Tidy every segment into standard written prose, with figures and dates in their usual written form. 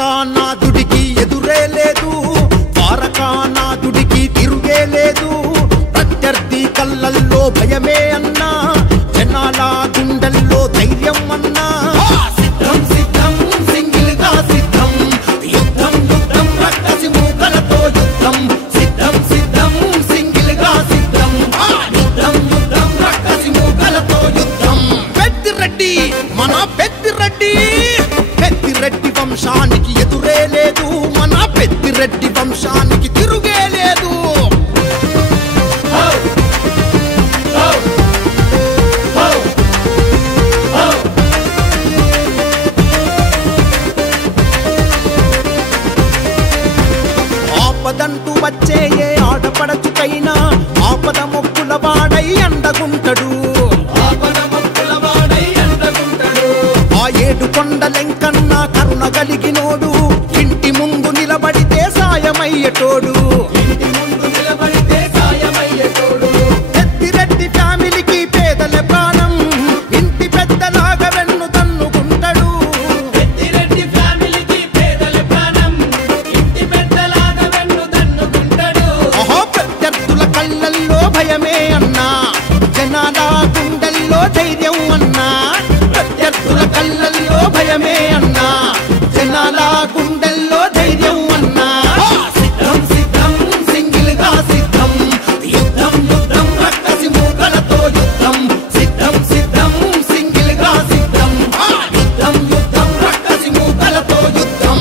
ద్వారకానాథుడికి ఎదురే లేదు, ద్వారకానాథుడికి తిరుగే లేదు. ప్రత్యర్థి కళ్ళల్లో భయమే అన్నా, జనాల గుండెల్లో ధైర్యం అన్నా. సిద్ధం సిద్ధం సింగిల్ గా సిద్ధం, యుద్ధం యుద్ధం రక్కసి మూకలతో యుద్ధం. సిద్ధం సిద్ధం సింగిల్ గా సిద్ధం, యుద్ధం యుద్ధం రక్కసి మూకలతో యుద్ధం. పెద్దిరెడ్డి మన పెద్దిరెడ్డి, పెద్దిరెడ్డి వంశానికి ఎదురే లేదు, మన పెద్దిరెడ్డి వంశానికి తిరుగే లేదు. ఆపదంటూ వచ్చే ఏ ఆడపడచుకైనా ఆపద మొక్కుల వాడై అండగుంటడు, ఆ ఏడు కొండలెంకన్నా కరుణ కలిగినోడు. ఇంటి ముందు నిలబడితే సాయమయ్యేటోడు, పెద్దిరెడ్డి ఫ్యామిలీకి పేదల ప్రాణం, ఇంటి పెద్దలాగా వెన్ను తన్నుకుంటాడు. అహో ప్రత్యర్థుల కళ్ళల్లో భయమే అన్నా, జనాల గుండెల్లో ధైర్యం అన్నా. ప్రత్యర్థుల కళ్ళల్లో భయమే అన్నా, జనాల గుండెల్లో ధైర్యం అన్నా. సిద్ధం సిద్ధం సింగిల్ గా సిద్ధం, యుద్ధం యుద్ధం రక్కసి మూకలతో యుద్ధం. సిద్ధం సిద్ధం సింగిల్ గా సిద్ధం, యుద్ధం యుద్ధం రక్కసి మూకలతో యుద్ధం.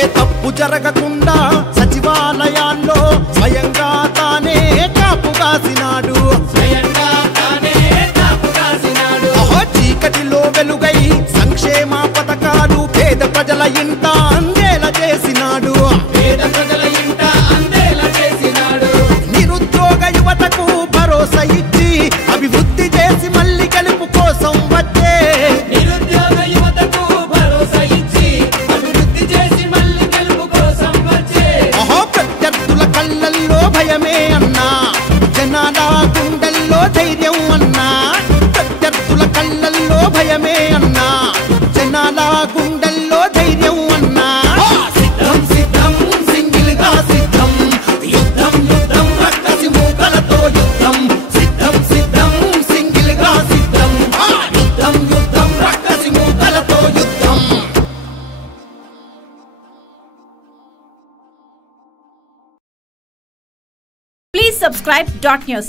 ఏ తప్పు జరగకుండా సచివాలయాల్లో స్వయంగా తానే కాపు కాసినాడు. అహో చీకటిలో వెలుగై సంక్షేమ పథకాలు పేద ప్రజల ఇంట అందేలా చేసినాడు. నిరుద్యోగ యువతకు భరోసా ఇచ్చి అభివృద్ధి చేసి మళ్ళీ గెలుపు కోసం వచ్చే. భయమే అన్నా, జనాల గుండెల్లో ధైర్యం అన్నా. ప్రత్యర్థుల కళ్ళల్లో భయమే అన్నా, జనాల గుండెల్లో ధైర్యం అన్నా. సిద్ధం సిద్ధం సింగిల్ గా సిద్ధం, యుద్ధం యుద్ధం రక్కసి మూకలతో యుద్ధం. సిద్ధం సిద్ధం సింగిల్ గా సిద్ధం, యుద్ధం యుద్ధం రక్కసి మూకలతో యుద్ధం. Please subscribe .news.